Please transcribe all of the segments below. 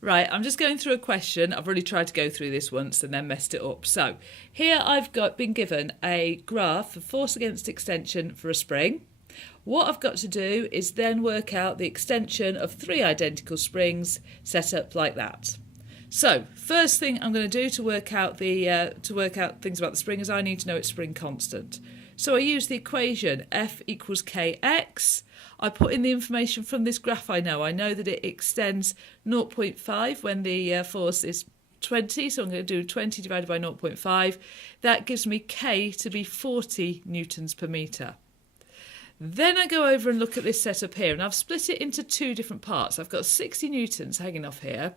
Right, I'm just going through a question. I've already tried to go through this once and then messed it up. So here I've been given a graph of force against extension for a spring. What I've got to do is then work out the extension of three identical springs set up like that. So first thing I'm going to do to work out things about the spring is I need to know its spring constant. So I use the equation F equals kx. I put in the information from this graph I know. I know that it extends 0.5 when the force is 20, so I'm going to do 20 divided by 0.5. That gives me K to be 40 newtons per metre. Then I go over and look at this setup here, and I've split it into two different parts. I've got 60 newtons hanging off here,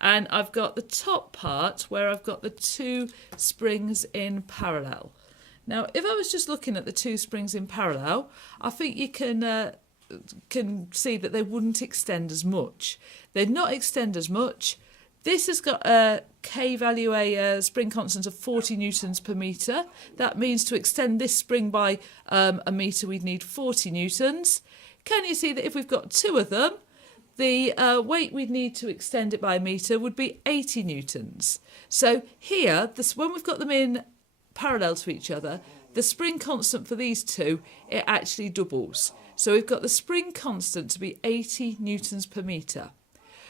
and I've got the top part where I've got the two springs in parallel. Now, if I was just looking at the two springs in parallel, I think you can see that they wouldn't extend as much. They'd not extend as much. This has got a K value, a spring constant of 40 newtons per metre. That means to extend this spring by a metre, we'd need 40 newtons. Can you see that if we've got two of them, the weight we'd need to extend it by a metre would be 80 newtons. So here, when we've got them in parallel to each other, the spring constant for these two, it actually doubles. So we've got the spring constant to be 80 newtons per metre.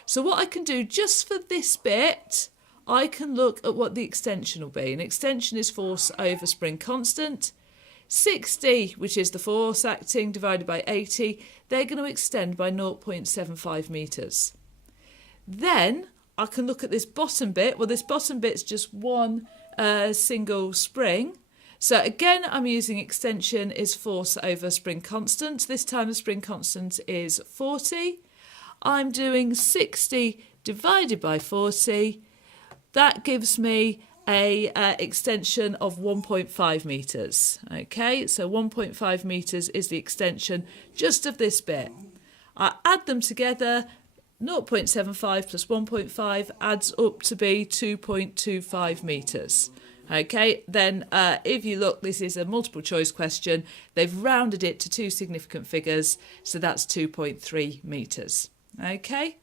So what I can do just for this bit, I can look at what the extension will be. An extension is force over spring constant. 60, which is the force acting, divided by 80, they're going to extend by 0.75 metres. Then I can look at this bottom bit. Well, this bottom bit's just one single spring. So again, I'm using extension is force over spring constant. This time the spring constant is 40. I'm doing 60 divided by 40. That gives me a extension of 1.5 metres. Okay, so 1.5 metres is the extension just of this bit. I add them together. 0.75 plus 1.5 adds up to be 2.25 metres. Okay, then if you look, this is a multiple choice question. They've rounded it to two significant figures, so that's 2.3 metres. Okay.